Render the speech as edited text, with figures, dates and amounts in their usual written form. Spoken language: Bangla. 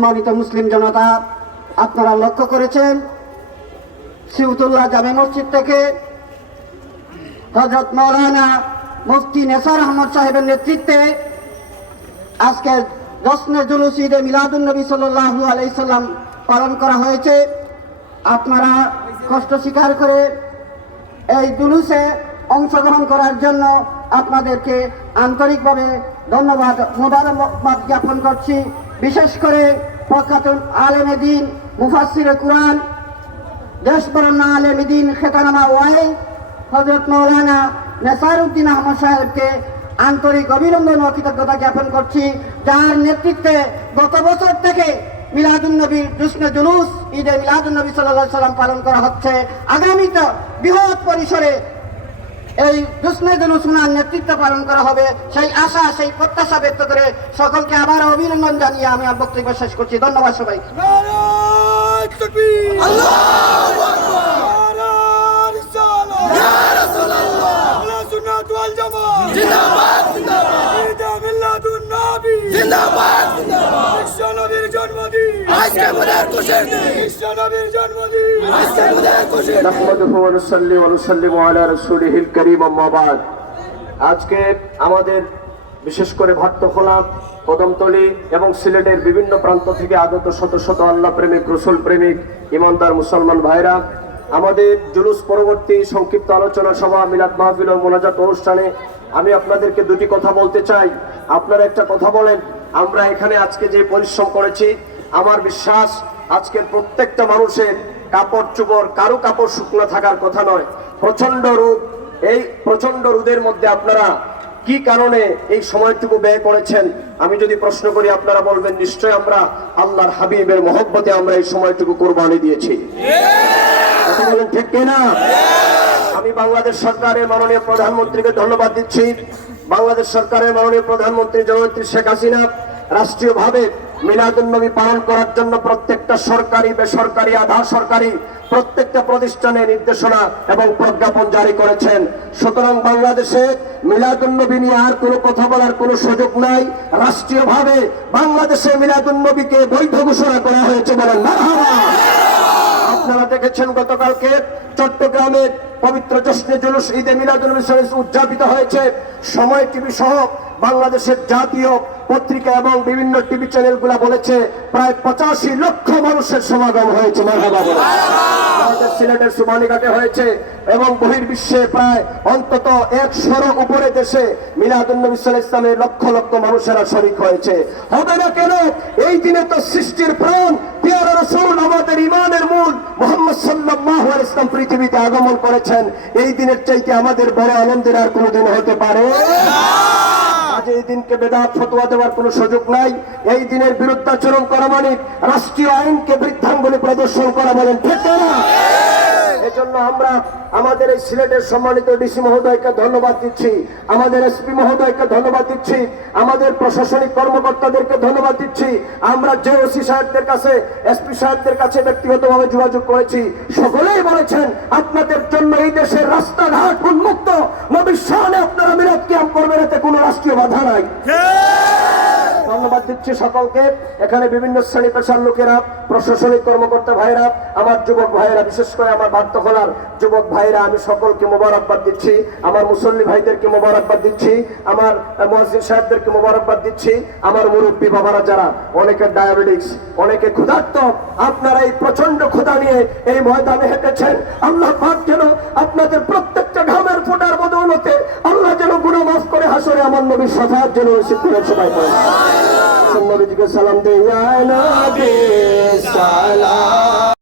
সম্মানিত মুসলিম জনতা, আপনারা লক্ষ্য করেছেন সিউতুল্লাহ জামে মসজিদ থেকে হযরত মাওলানা মুফতি নেসার আহমদ সাহেবের নেতৃত্বে আজকে জশ্নে জুলুস ঈদে মিলাদুন নবী সাল্লাল্লাহু আলাইহি সাল্লাম পালন করা হয়েছে। আপনারা কষ্ট স্বীকার করে এই জুলুসে অংশগ্রহণ করার জন্য আপনাদেরকে আন্তরিকভাবে ধন্যবাদ মোবারকবাদ জ্ঞাপন করছি। বিশেষ করে প্রখ্যাত আলেমে দ্বীন মুফাসসিরে কুরআন দেশবরণ্য আলেমে দ্বীন খেতানামা ওয়াই হযরত মাওলানা নেসারউদ্দিন আহমদ সাহেবকে আন্তরিক অভিনন্দন ও কৃতজ্ঞতা জ্ঞাপন করছি, যার নেতৃত্বে গত বছর থেকে মিলাদুন নবীর জশ্নে জুলুস ঈদে মিলাদুন নবী সাল্লাল্লাহু আলাইহি সাল্লাম পালন করা হচ্ছে। আগামীতে বৃহৎ পরিসরে এই জশ্নে জুলুস উনার নেতৃত্ব পালন করা হবে, সেই আশা সেই প্রত্যাশা ব্যক্ত করে সকলকে আবার অভিনন্দন জানিয়ে আমি আমার বক্তব্য শেষ করছি। ধন্যবাদ সবাইকে। আজকে আমাদের বিশেষ করে ভাট্টখোলা, কদমতলী এবং সিলেটের বিভিন্ন প্রান্ত থেকে আগত শত শত আল্লাহ প্রেমিক, রসুল প্রেমিক, ইমানদার মুসলমান ভাইরা, আমাদের জুলুস পরবর্তী সংক্ষিপ্ত আলোচনা সভা মিলাদ মাহফিল ও মোনাজাত অনুষ্ঠানে আমি আপনাদেরকে দুটি কথা বলতে চাই। আপনারা একটা কথা বলেন, আমরা এখানে আজকে যে পরিশ্রম করেছি, আমার বিশ্বাস আজকের প্রত্যেকটা মানুষের কাপড় চোপড়, কারো কাপড় শুকনো থাকার কথা নয়। প্রচন্ড রোদ, এই প্রচন্ড রোদের মধ্যে আপনারা কি কারণে এই সময়টুকু ব্যয় করেছেন? আমি যদি প্রশ্ন করি আপনারা বলবেন নিশ্চয় আমরা আল্লাহর হাবিবের মহব্বতে আমরা এই সময়টুকু কোরবানি দিয়েছি। বলেন ঠিক কিনা? আমি বাংলাদেশ সরকারের মাননীয় প্রধানমন্ত্রীকে ধন্যবাদ দিচ্ছি। বাংলাদেশ সরকারের মাননীয় প্রধানমন্ত্রী জননেত্রী শেখ হাসিনা রাষ্ট্রীয়ভাবে মিলাদুন নবী পালন করার জন্য প্রত্যেকটা সরকারি, বেসরকারি, আধা সরকারি প্রত্যেকটা প্রতিষ্ঠানে নির্দেশনা এবং প্রজ্ঞাপন জারি করেছেন। সুতরাং বাংলাদেশে মিলাদুন নবী নিয়ে আর কোনো কথা বলার কোনো সুযোগ নাই। রাষ্ট্রীয়ভাবে বাংলাদেশে মিলাদুন নবীকে বৈধ ঘোষণা করা হয়েছে। বলেন মারহাবা। আপনারা দেখেছেন গতকালকে চট্টগ্রামে পবিত্র জশ্নে জুলুস ঈদে মিলাদুন নবী উদযাপিত হয়েছে। সময় টিভি সহ বাংলাদেশের জাতীয় পত্রিকা এবং বিভিন্ন টিভি চ্যানেলগুলো বলেছে প্রায় 85 লক্ষ মানুষের সমাগম হয়েছে। মারহাবা বলে। আমাদের সিলেটের সুবানীঘাটে হয়েছে এবং বহির্বিশ্বে প্রায় অন্তত 100-এর উপরে দেশে মিলাদুন নবী সাল্লাল্লাহু আলাইহি ওয়াসাল্লামের লক্ষ লক্ষ মানুষেরা শরীক হয়েছে। হবে না কেন? এই দিনে তো সৃষ্টির প্রাণ প্রিয় রাসূল, আমাদের ঈমানের মূল মুহাম্মদ সাল্লাল্লাহু আলাইহি ওয়াসাল্লাম পৃথিবীতে আগমন করেছেন। এই দিনের চাইতে আমাদের বড় আনন্দের আর কোনো দিন হতে পারে না। আজ এই দিনকে বেদাত ফতোয়া দেওয়ার কোনো সুযোগ নাই। এই দিনের বিরুদ্ধাচরণ করা মানে রাষ্ট্রীয় আইনকে বৃদ্ধাঙ্গুলি প্রদর্শন করা। বলেন ঠিক না? এজন্য আমরা আমাদের এই সিলেটের সম্মানিত ডিসি মহোদয়কে ধন্যবাদ দিচ্ছি, আমাদের এসপি মহোদয়কে ধন্যবাদ দিচ্ছি, আমাদের প্রশাসনিক কর্মকর্তাদেরকে ধন্যবাদ দিচ্ছি। আমরা যে ওসি সাহেবদের কাছে, এসপি সাহেবদের কাছে ব্যক্তিগতভাবে যোগাযোগ করেছি, সকলেই বলেছেন আপনাদের জন্য এই দেশের রাস্তাঘাট উন্মুক্ত। নবীর শানে আপনারা মিলাদ কিয়াম করবেন, এতে কোনো রাষ্ট্রীয় বাধা নাই। ধন্যবাদ দিচ্ছি সকলকে। এখানে বিভিন্ন শ্রেণী পেশার লোকেরা, প্রশাসনিক কর্মকর্তা ভাইরা, আমার যুবক ভাইরা, বিশেষ করে আমার ভাট্টখোলার যুবক ভাইরা, আমি সকলকে মোবারকবাদ দিচ্ছি। আমার মুসল্লি ভাইদেরকে মোবারকবাদ দিচ্ছি, আমার মুয়াজ্জিন সাহেবদেরকে মোবারকবাদ দিচ্ছি। আমার মুরব্বী বাবারা যারা, অনেকে ডায়াবেটিস, অনেকে ক্ষুধার্ত, আপনারা এই প্রচন্ড ক্ষুধা নিয়ে এই ময়দানে হেঁটেছেন। আল্লাহ পাক যেন আপনাদের প্রত্যেকটা ঘামের ফোঁটার বদৌলতে আল্লাহ যেন গুনাহ মাফ করে হাসরে আমার নবীর শাফাআত যেন নসিব করেন। সবাই বলেন নবীজিকে সালাম দেয়া নবী সালাম।